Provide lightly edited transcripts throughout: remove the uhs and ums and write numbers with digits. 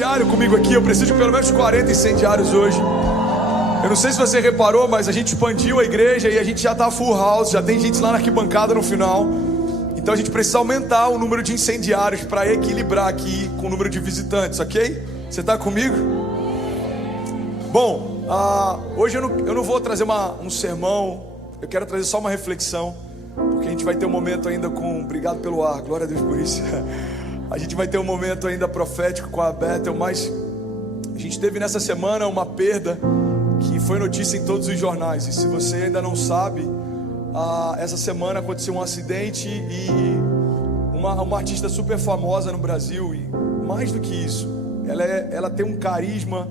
incendiário comigo aqui. Eu preciso de pelo menos 40 incendiários hoje. Eu não sei se você reparou, mas a gente expandiu a igreja e a gente já tá full house. Já tem gente lá na arquibancada no final. Então a gente precisa aumentar o número de incendiários para equilibrar aqui com o número de visitantes, ok? Você tá comigo? Bom, hoje eu não vou trazer um sermão. Eu quero trazer só uma reflexão, porque a gente vai ter um momento ainda com... Obrigado pelo ar, glória a Deus por isso. A gente vai ter um momento ainda profético com a Bethel, mas a gente teve nessa semana uma perda que foi notícia em todos os jornais. E se você ainda não sabe, essa semana aconteceu um acidente e uma artista super famosa no Brasil, e mais do que isso, ela tem um carisma,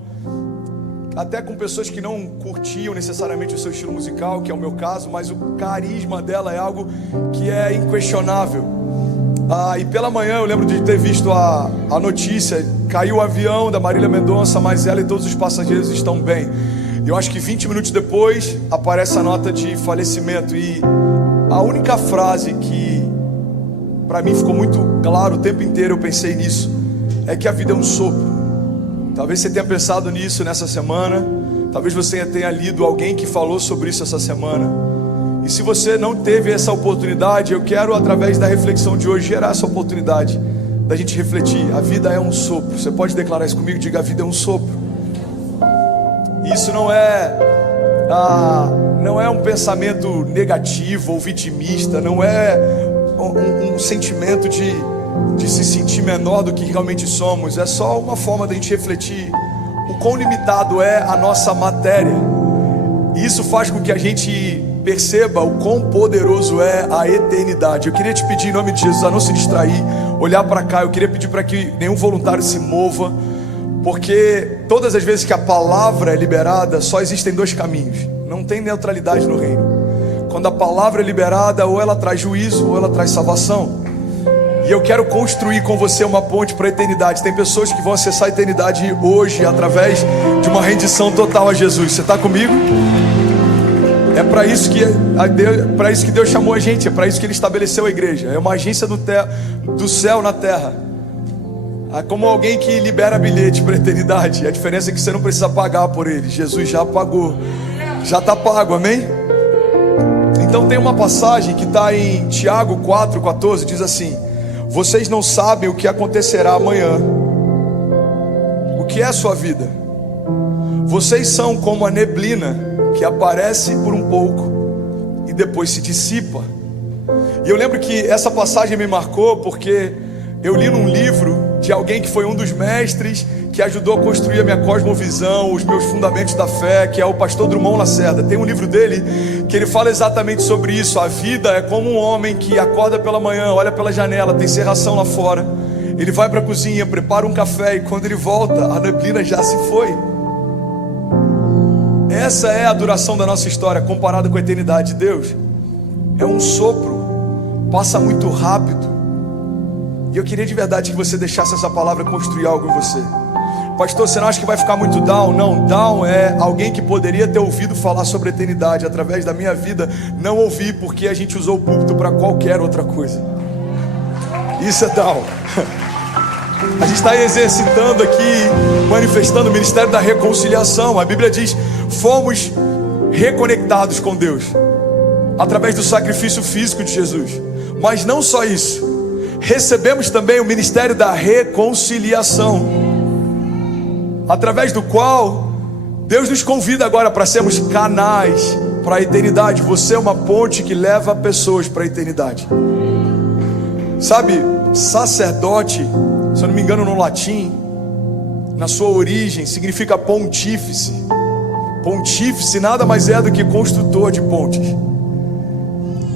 até com pessoas que não curtiam necessariamente o seu estilo musical, que é o meu caso, mas o carisma dela é algo que é inquestionável. E pela manhã eu lembro de ter visto a notícia: caiu o avião da Marília Mendonça, mas ela e todos os passageiros estão bem. Eu acho que 20 minutos depois aparece a nota de falecimento, e a única frase que para mim ficou muito claro o tempo inteiro, eu pensei nisso, é que a vida é um sopro. Talvez você tenha pensado nisso nessa semana, talvez você tenha lido alguém que falou sobre isso essa semana. E se você não teve essa oportunidade, eu quero, através da reflexão de hoje, gerar essa oportunidade da gente refletir. A vida é um sopro. Você pode declarar isso comigo? Diga: a vida é um sopro. Isso não é um pensamento negativo ou vitimista, não é um sentimento de se sentir menor do que realmente somos. É só uma forma da gente refletir o quão limitado é a nossa matéria. E isso faz com que a gente perceba o quão poderoso é a eternidade. Eu queria te pedir, em nome de Jesus, a não se distrair, olhar para cá. Eu queria pedir para que nenhum voluntário se mova, porque todas as vezes que a palavra é liberada, só existem dois caminhos. Não tem neutralidade no reino. Quando a palavra é liberada, ou ela traz juízo, ou ela traz salvação. E eu quero construir com você uma ponte para a eternidade. Tem pessoas que vão acessar a eternidade hoje através de uma rendição total a Jesus. Você está comigo? É para isso que Deus chamou a gente. É para isso que Ele estabeleceu a igreja. É uma agência do céu na terra. É como alguém que libera bilhete para a eternidade. A diferença é que você não precisa pagar por ele. Jesus já pagou. Já está pago, amém? Então tem uma passagem que está em Tiago 4,14. Diz assim: vocês não sabem o que acontecerá amanhã. O que é a sua vida? Vocês são como a neblina que aparece por um pouco e depois se dissipa. E eu lembro que essa passagem me marcou porque eu li num livro de alguém que foi um dos mestres que ajudou a construir a minha cosmovisão, os meus fundamentos da fé, que é o pastor Drummond Lacerda. Tem um livro dele que ele fala exatamente sobre isso. A vida é como um homem que acorda pela manhã, olha pela janela, tem serração lá fora, ele vai para a cozinha, prepara um café, e quando ele volta, a neblina já se foi. Essa é a duração da nossa história comparada com a eternidade de Deus. É um sopro, passa muito rápido. E eu queria de verdade que você deixasse essa palavra construir algo em você. Pastor, você não acha que vai ficar muito down? Não, down é alguém que poderia ter ouvido falar sobre a eternidade através da minha vida, não ouvi porque a gente usou o púlpito para qualquer outra coisa. Isso é down. A gente está exercitando aqui, manifestando o ministério da reconciliação. A Bíblia diz: fomos reconectados com Deus através do sacrifício físico de Jesus. Mas não só isso, recebemos também o ministério da reconciliação, através do qual Deus nos convida agora para sermos canais para a eternidade. Você é uma ponte que leva pessoas para a eternidade. Sabe, sacerdote, se eu não me engano, no latim, na sua origem, significa pontífice. Pontífice nada mais é do que construtor de pontes.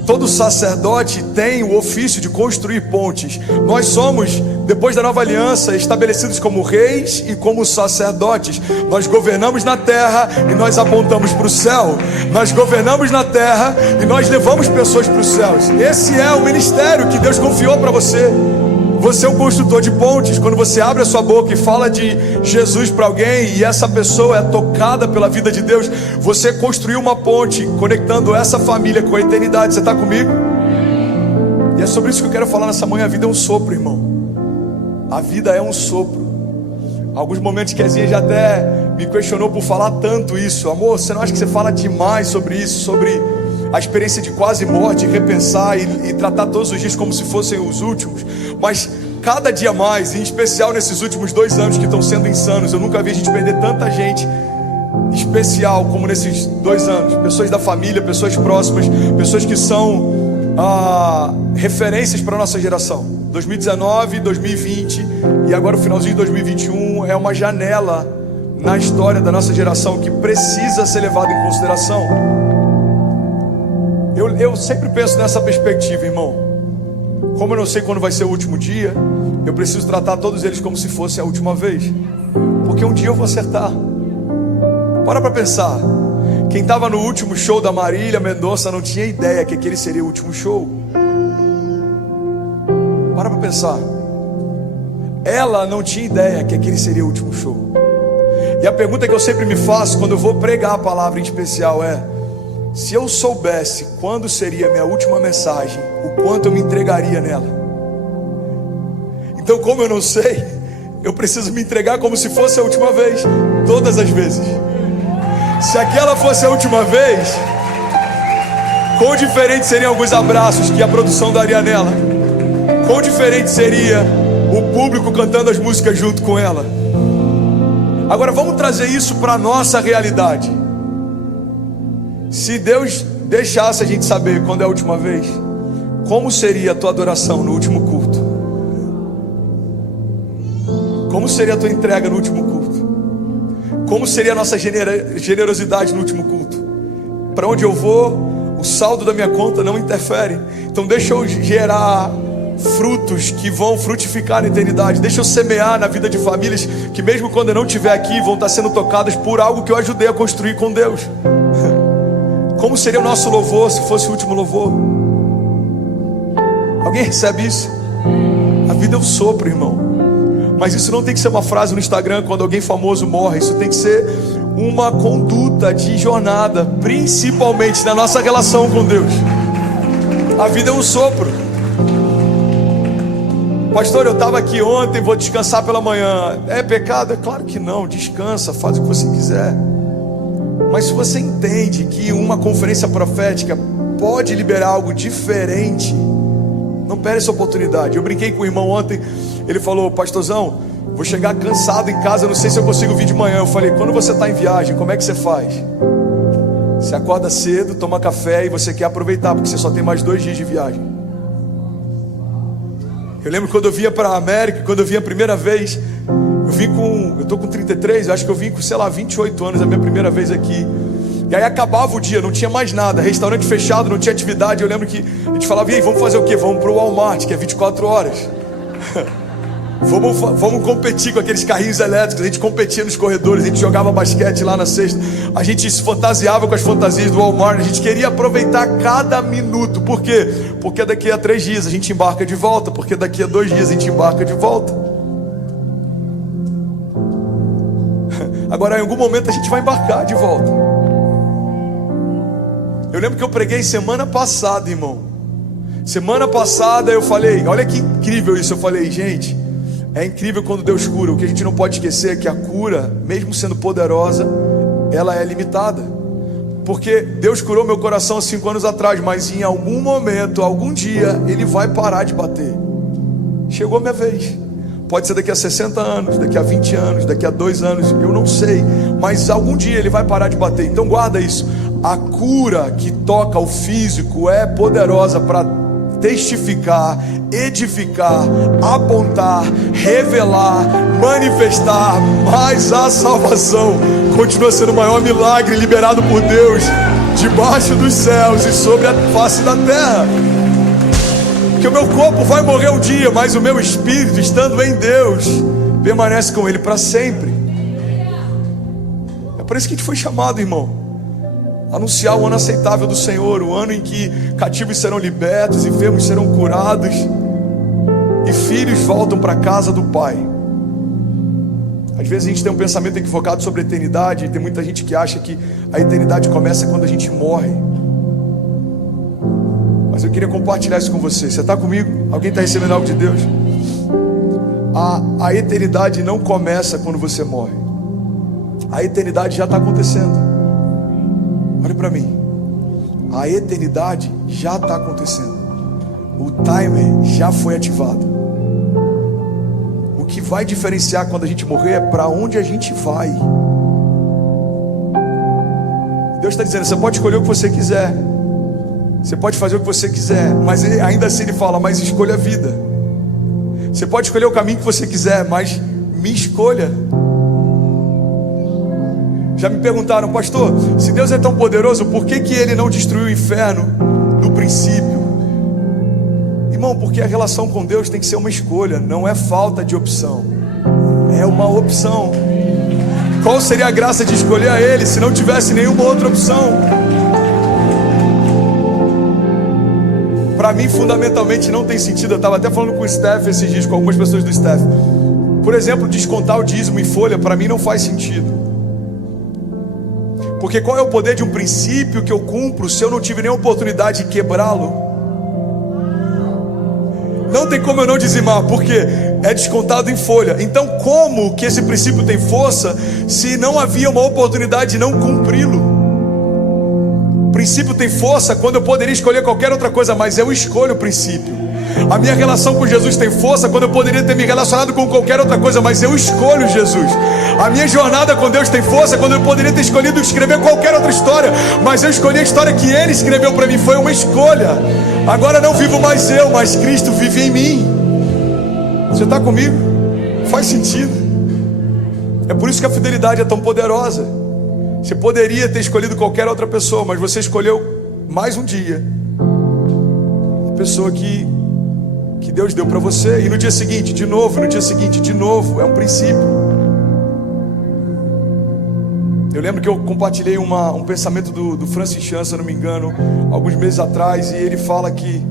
Todo sacerdote tem o ofício de construir pontes. Nós somos, depois da nova aliança, estabelecidos como reis e como sacerdotes. Nós governamos na terra e nós apontamos para o céu. Nós governamos na terra e nós levamos pessoas para os céus. Esse é o ministério que Deus confiou para você. Você é um construtor de pontes. Quando você abre a sua boca e fala de Jesus para alguém e essa pessoa é tocada pela vida de Deus, você construiu uma ponte conectando essa família com a eternidade. Você está comigo? E é sobre isso que eu quero falar nessa manhã. A vida é um sopro, irmão. A vida é um sopro. Alguns momentos que a Zinha já até me questionou por falar tanto isso. Amor, você não acha que você fala demais sobre isso? Sobre a experiência de quase morte, repensar e tratar todos os dias como se fossem os últimos. Mas cada dia mais, em especial nesses últimos 2 anos que estão sendo insanos, eu nunca vi a gente perder tanta gente especial como nesses 2 anos. Pessoas da família, pessoas próximas, pessoas que são referências para a nossa geração. 2019, 2020 e agora o finalzinho de 2021 é uma janela na história da nossa geração que precisa ser levada em consideração. Eu sempre penso nessa perspectiva, irmão. Como eu não sei quando vai ser o último dia, eu preciso tratar todos eles como se fosse a última vez, porque um dia eu vou acertar. Para pensar. Quem estava no último show da Marília Mendonça não tinha ideia que aquele seria o último show. Para pensar. Ela não tinha ideia que aquele seria o último show. E a pergunta que eu sempre me faço quando eu vou pregar a palavra em especial é: se eu soubesse quando seria a minha última mensagem, o quanto eu me entregaria nela? Então, como eu não sei, eu preciso me entregar como se fosse a última vez, todas as vezes. Se aquela fosse a última vez, quão diferente seriam alguns abraços que a produção daria nela? Quão diferente seria o público cantando as músicas junto com ela? Agora vamos trazer isso para a nossa realidade. Se Deus deixasse a gente saber quando é a última vez, como seria a tua adoração no último culto? Como seria a tua entrega no último culto? Como seria a nossa generosidade no último culto? Para onde eu vou, o saldo da minha conta não interfere. Então deixa eu gerar frutos que vão frutificar na eternidade. Deixa eu semear na vida de famílias que mesmo quando eu não estiver aqui, vão estar sendo tocadas por algo que eu ajudei a construir com Deus. Como seria o nosso louvor se fosse o último louvor? Alguém recebe isso? A vida é um sopro, irmão. Mas isso não tem que ser uma frase no Instagram quando alguém famoso morre. Isso tem que ser uma conduta de jornada, principalmente na nossa relação com Deus. A vida é um sopro. Pastor, eu estava aqui ontem, vou descansar pela manhã. É pecado? É claro que não. Descansa, faz o que você quiser. Mas se você entende que uma conferência profética pode liberar algo diferente, não perde essa oportunidade. Eu brinquei com o irmão ontem. Ele falou: pastorzão, vou chegar cansado em casa, não sei se eu consigo vir de manhã. Eu falei: quando você está em viagem, como é que você faz? Você acorda cedo, toma café e você quer aproveitar, porque você só tem mais 2 dias de viagem. Eu lembro quando eu vinha para a América, quando eu vim a primeira vez, eu estou com 33, eu acho que eu vim com, 28 anos, a minha primeira vez aqui. E aí acabava o dia, não tinha mais nada, restaurante fechado, não tinha atividade. Eu lembro que a gente falava: e aí, vamos fazer o quê? Vamos para o Walmart, que é 24 horas. Vamos competir com aqueles carrinhos elétricos. A gente competia nos corredores, a gente jogava basquete lá na sexta. A gente se fantasiava com as fantasias do Walmart. A gente queria aproveitar cada minuto. Por quê? Porque daqui a 3 dias a gente embarca de volta. Porque daqui a 2 dias a gente embarca de volta. Agora em algum momento a gente vai embarcar de volta. Eu lembro que eu preguei semana passada, irmão. Semana passada eu falei, olha que incrível isso. Eu falei: gente, é incrível quando Deus cura. O que a gente não pode esquecer é que a cura, mesmo sendo poderosa, ela é limitada. Porque Deus curou meu coração há 5 anos atrás, mas em algum momento, algum dia, Ele vai parar de bater. Chegou a minha vez. Pode ser daqui a 60 anos, daqui a 20 anos, daqui a 2 anos, eu não sei. Mas algum dia Ele vai parar de bater. Então guarda isso. A cura que toca o físico é poderosa para testificar, edificar, apontar, revelar, manifestar. Mas a salvação continua sendo o maior milagre liberado por Deus debaixo dos céus e sobre a face da terra. Que o meu corpo vai morrer um dia, mas o meu espírito, estando em Deus, permanece com Ele para sempre. É por isso que a gente foi chamado, irmão. Anunciar o ano aceitável do Senhor, o ano em que cativos serão libertos, enfermos serão curados e filhos voltam para a casa do Pai. Às vezes a gente tem um pensamento equivocado sobre a eternidade, e tem muita gente que acha que a eternidade começa quando a gente morre. Mas eu queria compartilhar isso com você. Você está comigo? Alguém está recebendo algo de Deus? A eternidade não começa quando você morre. A eternidade já está acontecendo. Olha para mim. A eternidade já está acontecendo. O timer já foi ativado. O que vai diferenciar quando a gente morrer é para onde a gente vai. Deus está dizendo, você pode escolher o que você quiser, você pode fazer o que você quiser, mas ainda assim Ele fala, mas escolha a vida. Você pode escolher o caminho que você quiser, mas me escolha. Já me perguntaram, pastor, se Deus é tão poderoso, por que Ele não destruiu o inferno no princípio? Irmão, porque a relação com Deus tem que ser uma escolha, não é falta de opção, é uma opção. Qual seria a graça de escolher a Ele se não tivesse nenhuma outra opção? Para mim, fundamentalmente, não tem sentido. Eu estava até falando com o Steph esses dias, com algumas pessoas do Steph. Por exemplo, descontar o dízimo em folha, para mim não faz sentido. Porque qual é o poder de um princípio que eu cumpro se eu não tive nenhuma oportunidade de quebrá-lo? Não tem como eu não dizimar, porque é descontado em folha. Então como que esse princípio tem força se não havia uma oportunidade de não cumpri-lo? O princípio tem força quando eu poderia escolher qualquer outra coisa, mas eu escolho o princípio. A minha relação com Jesus tem força quando eu poderia ter me relacionado com qualquer outra coisa, mas eu escolho Jesus. A minha jornada com Deus tem força quando eu poderia ter escolhido escrever qualquer outra história, mas eu escolhi a história que Ele escreveu para mim. Foi uma escolha. Agora não vivo mais eu, mas Cristo vive em mim. Você está comigo? Faz sentido. É por isso que a fidelidade é tão poderosa. Você poderia ter escolhido qualquer outra pessoa, mas você escolheu mais um dia a pessoa que Deus deu para você. E no dia seguinte, de novo, no dia seguinte, de novo. É um princípio. Eu lembro que eu compartilhei um pensamento do Francis Chan, se eu não me engano, alguns meses atrás, e ele fala que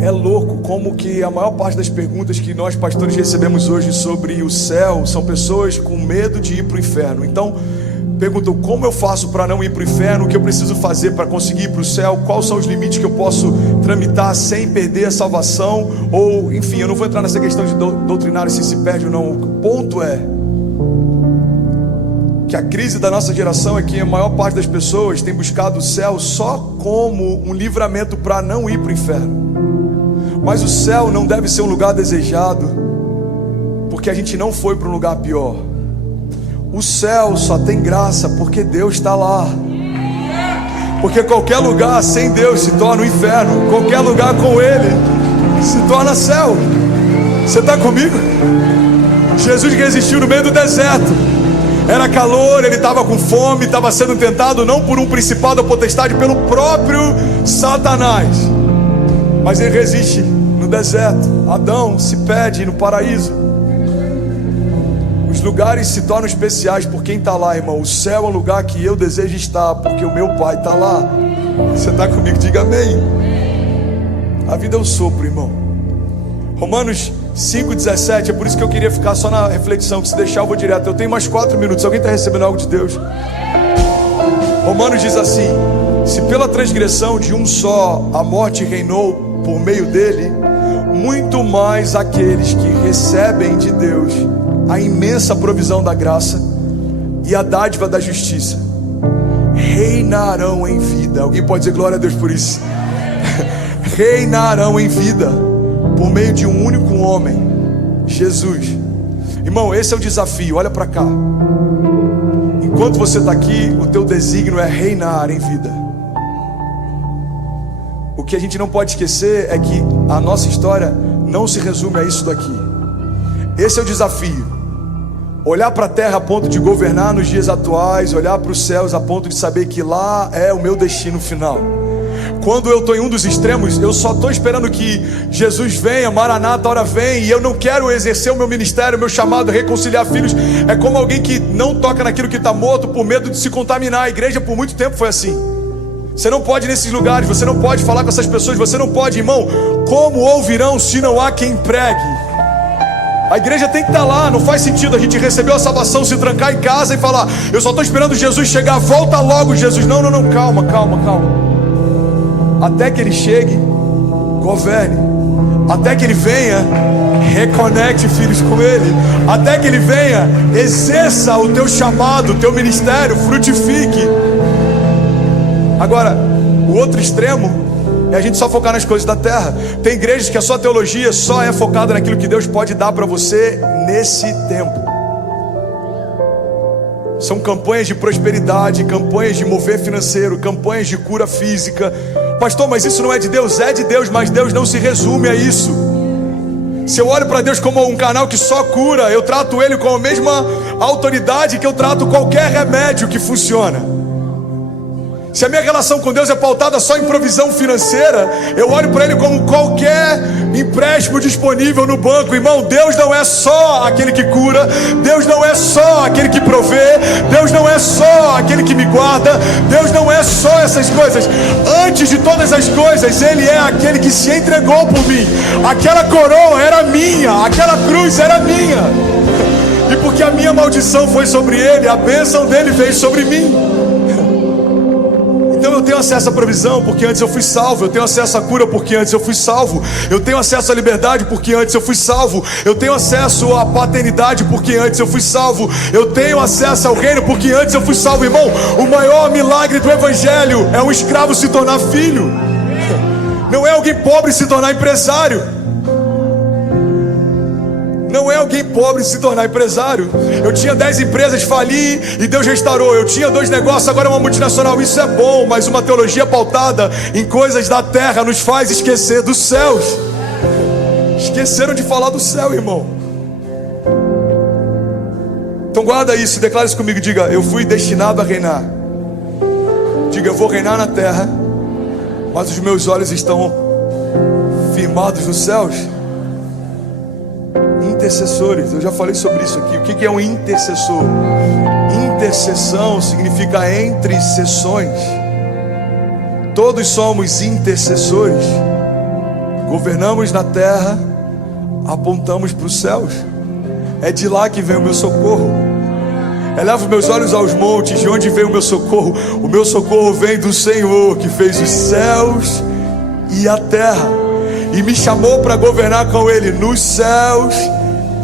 é louco como que a maior parte das perguntas que nós pastores recebemos hoje sobre o céu são pessoas com medo de ir para o inferno. Então perguntam, como eu faço para não ir para o inferno? O que eu preciso fazer para conseguir ir para o céu? Quais são os limites que eu posso tramitar sem perder a salvação? Ou, enfim, eu não vou entrar nessa questão de doutrinário se perde ou não. O ponto é que a crise da nossa geração é que a maior parte das pessoas tem buscado o céu só como um livramento para não ir para o inferno. Mas o céu não deve ser um lugar desejado porque a gente não foi para um lugar pior. O céu só tem graça porque Deus está lá. Porque qualquer lugar sem Deus se torna um inferno. Qualquer lugar com Ele se torna céu. Você está comigo? Jesus resistiu no meio do deserto. Era calor, ele estava com fome, estava sendo tentado não por um principado ou potestade, pelo próprio Satanás. Mas ele resiste no deserto. Adão se perde no paraíso. Os lugares se tornam especiais por quem está lá, irmão. O céu é um lugar que eu desejo estar, porque o meu Pai está lá. Você está comigo? Diga amém. A vida é um sopro, irmão. Romanos 5,17, é por isso que eu queria ficar só na reflexão, que se deixar eu vou direto. Eu tenho mais 4 minutos, alguém está recebendo algo de Deus? Romanos diz assim: se pela transgressão de um só a morte reinou por meio dele, muito mais aqueles que recebem de Deus a imensa provisão da graça e a dádiva da justiça reinarão em vida. Alguém pode dizer glória a Deus por isso? Reinarão em vida por meio de um único homem, Jesus. Irmão, esse é o desafio. Olha para cá. Enquanto você está aqui, o teu desígnio é reinar em vida. O que a gente não pode esquecer é que a nossa história não se resume a isso daqui. Esse é o desafio. Olhar para a terra a ponto de governar nos dias atuais, olhar para os céus a ponto de saber que lá é o meu destino final. Quando eu estou em um dos extremos, eu só estou esperando que Jesus venha, Maranata, hora vem, e eu não quero exercer o meu ministério, o meu chamado, reconciliar filhos. É como alguém que não toca naquilo que está morto por medo de se contaminar. A igreja por muito tempo foi assim. Você não pode ir nesses lugares, você não pode falar com essas pessoas, você não pode, irmão. Como ouvirão se não há quem pregue? A igreja tem que estar lá. Não faz sentido a gente receber a salvação, se trancar em casa e falar: eu só estou esperando Jesus chegar, volta logo Jesus. Não, calma. Até que Ele chegue, governe. Até que Ele venha, reconecte filhos com Ele. Até que Ele venha, exerça o teu chamado, o teu ministério, frutifique. Agora, o outro extremo é a gente só focar nas coisas da terra. Tem igrejas que a sua teologia só é focada naquilo que Deus pode dar para você nesse tempo. São campanhas de prosperidade, campanhas de mover financeiro, campanhas de cura física. Pastor, mas isso não é de Deus? É de Deus, mas Deus não se resume a isso. Se eu olho para Deus como um canal que só cura, eu trato Ele com a mesma autoridade que eu trato qualquer remédio que funciona. Se a minha relação com Deus é pautada só em provisão financeira, eu olho para Ele como qualquer empréstimo disponível no banco. Irmão, Deus não é só aquele que cura, Deus não é só aquele que provê, Deus não é só aquele que me guarda, Deus não é só essas coisas. Antes de todas as coisas, Ele é aquele que se entregou por mim. Aquela coroa era minha, aquela cruz era minha. E porque a minha maldição foi sobre Ele, a bênção dele veio sobre mim. Então eu tenho acesso à provisão porque antes eu fui salvo. Eu tenho acesso à cura porque antes eu fui salvo. Eu tenho acesso à liberdade porque antes eu fui salvo. Eu tenho acesso à paternidade porque antes eu fui salvo. Eu tenho acesso ao reino porque antes eu fui salvo. Irmão, o maior milagre do evangelho é um escravo se tornar filho. Não é alguém pobre se tornar empresário. Não é alguém pobre se tornar empresário. Eu tinha 10 empresas, fali e Deus restaurou. Eu tinha 2 negócios, agora é uma multinacional. Isso é bom, mas uma teologia pautada em coisas da terra nos faz esquecer dos céus. Esqueceram de falar do céu, irmão. Então guarda isso, declara isso comigo. Diga, eu fui destinado a reinar. Diga, eu vou reinar na terra, mas os meus olhos estão firmados nos céus. Intercessores, eu já falei sobre isso aqui. O que é um intercessor? Intercessão significa entre sessões. Todos somos intercessores. Governamos na terra, apontamos para os céus. É de lá que vem o meu socorro. Elevo meus olhos aos montes, de onde vem o meu socorro? O meu socorro vem do Senhor, que fez os céus e a terra, e me chamou para governar com Ele nos céus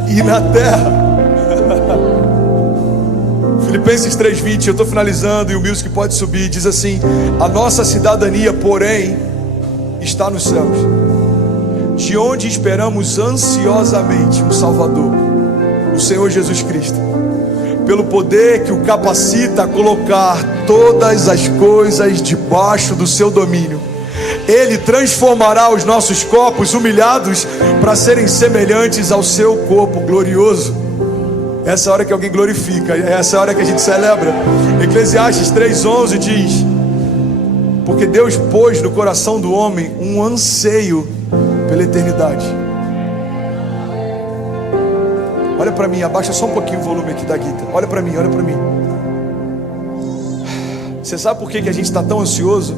e na terra. Filipenses 3:20, eu estou finalizando e o music pode subir. Diz assim: a nossa cidadania, porém, está nos céus, de onde esperamos ansiosamente um Salvador, o Senhor Jesus Cristo, pelo poder que o capacita a colocar todas as coisas debaixo do seu domínio. Ele transformará os nossos corpos humilhados para serem semelhantes ao seu corpo glorioso. Essa é a hora que alguém glorifica, essa é a hora que a gente celebra. Eclesiastes 3:11 diz: porque Deus pôs no coração do homem um anseio pela eternidade. Olha para mim, abaixa só um pouquinho o volume aqui da guitarra. Olha para mim, olha para mim. Você sabe por que a gente está tão ansioso?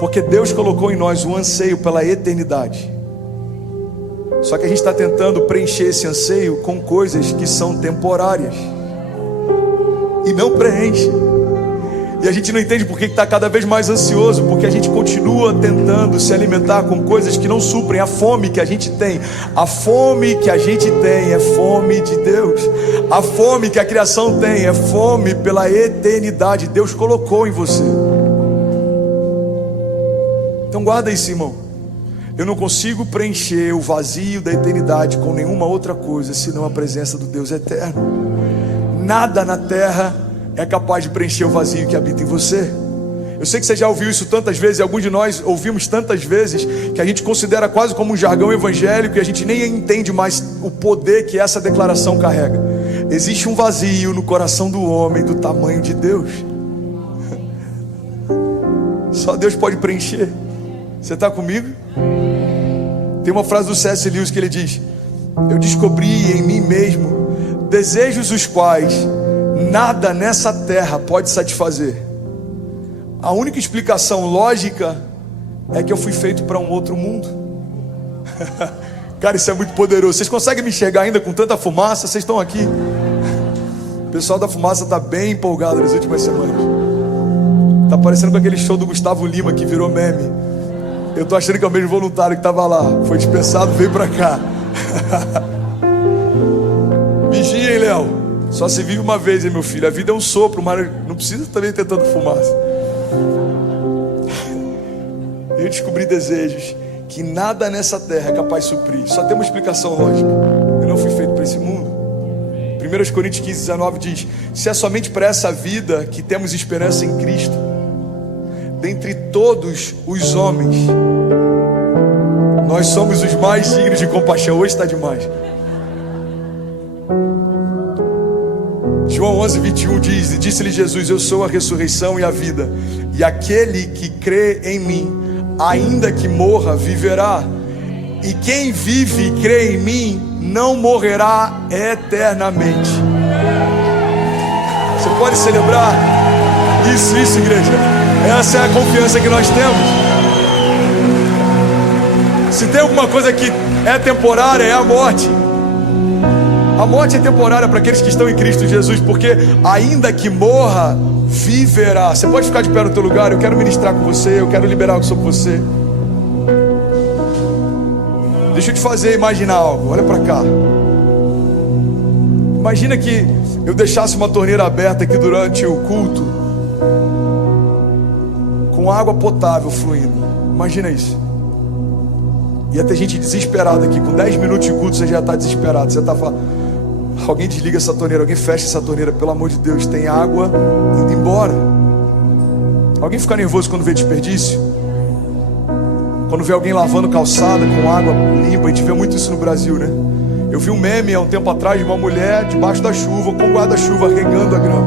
Porque Deus colocou em nós um anseio pela eternidade. Só que a gente está tentando preencher esse anseio com coisas que são temporárias e não preenche. E a gente não entende por que está cada vez mais ansioso, porque a gente continua tentando se alimentar com coisas que não suprem a fome que a gente tem. A fome que a gente tem é fome de Deus. A fome que a criação tem é fome pela eternidade. Deus colocou em você. Então guarda isso, irmão. Eu não consigo preencher o vazio da eternidade com nenhuma outra coisa senão a presença do Deus eterno. Nada na terra é capaz de preencher o vazio que habita em você. Eu sei que você já ouviu isso tantas vezes, e alguns de nós ouvimos tantas vezes, que a gente considera quase como um jargão evangélico, e a gente nem entende mais o poder que essa declaração carrega. Existe um vazio no coração do homem do tamanho de Deus. Só Deus pode preencher. Você está comigo? Tem uma frase do C.S. Lewis que ele diz: eu descobri em mim mesmo desejos os quais nada nessa terra pode satisfazer. A única explicação lógica é que eu fui feito para um outro mundo. Cara, isso é muito poderoso. Vocês conseguem me enxergar ainda com tanta fumaça? Vocês estão aqui? O pessoal da fumaça está bem empolgado nas últimas semanas. Está parecendo com aquele show do Gustavo Lima que virou meme. Eu tô achando que é o mesmo voluntário que estava lá. Foi dispensado, veio para cá. Vigia, hein, Léo? Só se vive uma vez, hein, meu filho? A vida é um sopro, mas não precisa também ter tanta fumaça. Eu descobri desejos que nada nessa terra é capaz de suprir. Só tem uma explicação lógica. Eu não fui feito para esse mundo. 1 Coríntios 15, 19 diz: se é somente para essa vida que temos esperança em Cristo, dentre todos os homens, nós somos os mais dignos de compaixão. Hoje está demais. João 11, 21 diz: e disse-lhe Jesus: eu sou a ressurreição e a vida, e aquele que crê em mim, ainda que morra, viverá. E quem vive e crê em mim não morrerá eternamente. Você pode celebrar isso, igreja. Essa é a confiança que nós temos. Se tem alguma coisa que é temporária, é a morte. A morte é temporária para aqueles que estão em Cristo Jesus, porque ainda que morra, viverá. Você pode ficar de pé no teu lugar? Eu quero ministrar com você, eu quero liberar algo sobre você. Deixa eu te fazer imaginar algo. Olha para cá. Imagina que eu deixasse uma torneira aberta aqui durante o culto, com água potável fluindo. Imagina isso. Ia ter gente desesperada aqui. Com 10 minutos de culto você já está desesperado. Você está falando: alguém desliga essa torneira, alguém fecha essa torneira, pelo amor de Deus, tem água indo embora. Alguém fica nervoso quando vê desperdício? Quando vê alguém lavando calçada com água limpa? A gente vê muito isso no Brasil, né? Eu vi um meme há um tempo atrás de uma mulher debaixo da chuva, com guarda-chuva, regando a grama.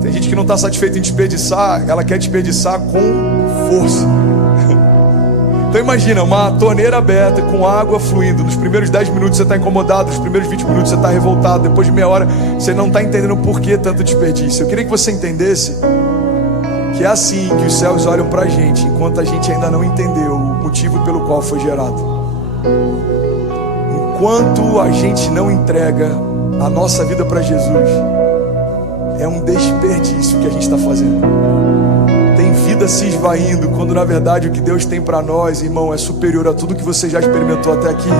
Tem gente que não está satisfeita em desperdiçar, ela quer desperdiçar com força. Então imagina, uma torneira aberta com água fluindo. Nos primeiros 10 minutos você está incomodado, nos primeiros 20 minutos você está revoltado, depois de meia hora você não está entendendo por que tanto desperdício. Eu queria que você entendesse que é assim que os céus olham para a gente, enquanto a gente ainda não entendeu o motivo pelo qual foi gerado. Enquanto a gente não entrega a nossa vida para Jesus, é um desperdício que a gente está fazendo. Tem vida se esvaindo, quando na verdade o que Deus tem para nós, irmão, é superior a tudo que você já experimentou até aqui.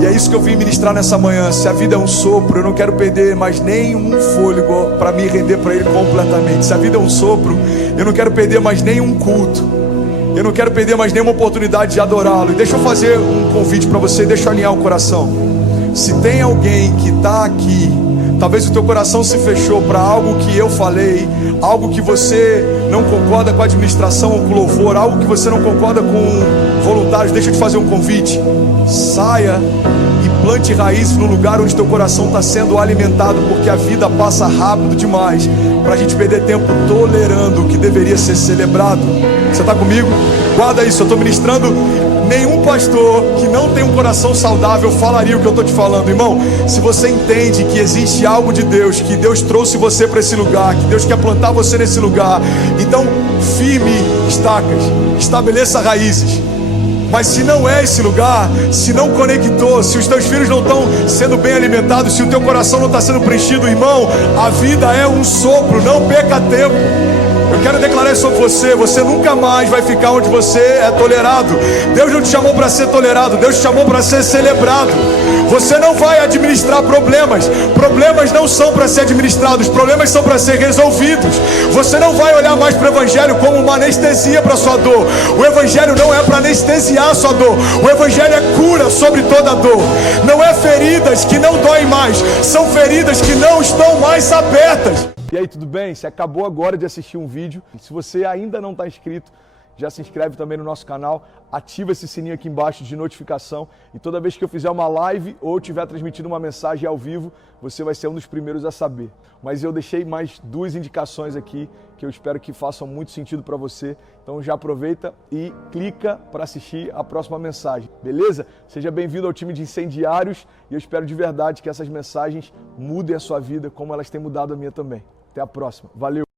E é isso que eu vim ministrar nessa manhã. Se a vida é um sopro, eu não quero perder mais nenhum fôlego para me render para Ele completamente. Se a vida é um sopro, eu não quero perder mais nenhum culto. Eu não quero perder mais nenhuma oportunidade de adorá-lo. E deixa eu fazer um convite para você, deixa eu alinhar o coração. Se tem alguém que está aqui, talvez o teu coração se fechou para algo que eu falei, algo que você não concorda com a administração ou com o louvor, algo que você não concorda com voluntários, deixa eu te fazer um convite. Saia e plante raízes no lugar onde teu coração está sendo alimentado, porque a vida passa rápido demais para a gente perder tempo tolerando o que deveria ser celebrado. Você está comigo? Guarda isso, eu estou ministrando. Nenhum pastor que não tem um coração saudável falaria o que eu estou te falando, irmão. Se você entende que existe algo de Deus, que Deus trouxe você para esse lugar, que Deus quer plantar você nesse lugar, então firme estacas, estabeleça raízes. Mas se não é esse lugar, se não conectou, se os teus filhos não estão sendo bem alimentados, se o teu coração não está sendo preenchido, irmão, a vida é um sopro, não perca tempo. Eu quero declarar isso sobre você. Você nunca mais vai ficar onde você é tolerado. Deus não te chamou para ser tolerado, Deus te chamou para ser celebrado. Você não vai administrar problemas. Problemas não são para ser administrados, problemas são para ser resolvidos. Você não vai olhar mais para o Evangelho como uma anestesia para a sua dor. O Evangelho não é para anestesiar a sua dor. O Evangelho é cura sobre toda a dor. Não é feridas que não doem mais, são feridas que não estão mais abertas. E aí, tudo bem? Você acabou agora de assistir um vídeo. Se você ainda não está inscrito, já se inscreve também no nosso canal, ativa esse sininho aqui embaixo de notificação e toda vez que eu fizer uma live ou estiver transmitindo uma mensagem ao vivo, você vai ser um dos primeiros a saber. Mas eu deixei mais 2 indicações aqui que eu espero que façam muito sentido para você. Então já aproveita e clica para assistir a próxima mensagem, beleza? Seja bem-vindo ao time de incendiários e eu espero de verdade que essas mensagens mudem a sua vida como elas têm mudado a minha também. Até a próxima. Valeu!